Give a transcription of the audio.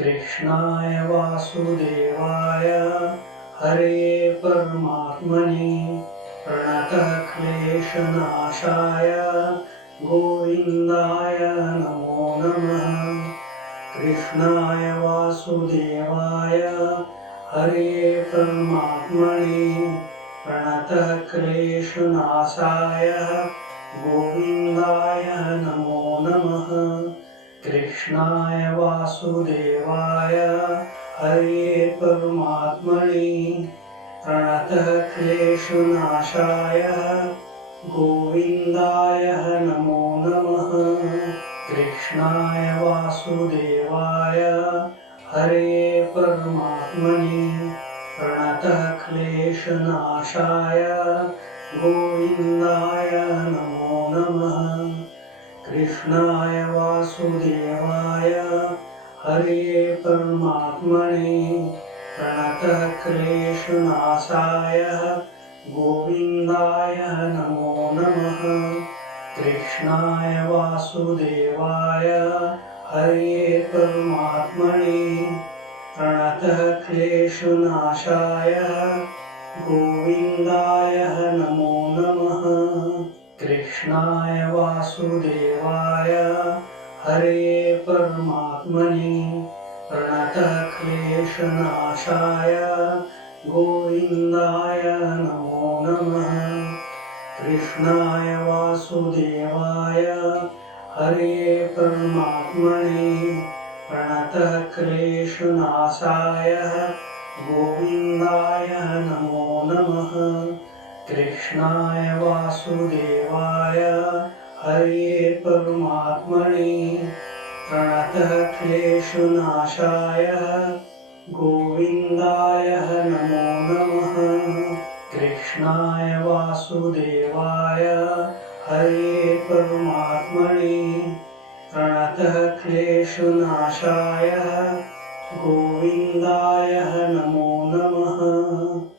कृष्णाय वासुदेवाय हरे परमात्मने प्रणतक्लेशनाशाय गोविन्दाय नमो नमः। कृष्णाय वासुदेवाय हरे परमात्मने प्रणतक्लेशनाशाय गोविन्दाय नमो नमः। कृष्णाय वासुदेवाय हरे परमात्मने प्रणतक्लेशनाशाय गोविन्दाय नमो नमः। कृष्णाय वासुदेवाय हरे परमात्मने प्रणतक्लेशनाशाय गोविन्दाय नमो नमः। कृष्णाय वासुदेवाय हरे परमात्मने प्रणतक्लेशनाशाय गोविन्दाय नमो नमः। कृष्णाय वासुदेवाय हरे परमात्मने प्रणतक्लेशनाशाय गोविन्दाय नमो नमः। कृष्णाय वासुदेवाय हरे परमात्मने प्रणतक्लेशनाशाय गोविन्दाय नमो नमः। कृष्णाय वासुदेवाय हरे परमात्मने प्रणतक्लेशनाशाय गोविन्दाय नमो नमः। कृष्णाय वासुदेवाय हरे परमात्मने प्रणतक्लेशनाशाय गोविन्दाय नमो नमः। कृष्णाय वासुदेवाय हरे परमात्मने प्रणतक्लेशनाशाय गोविन्दाय नमो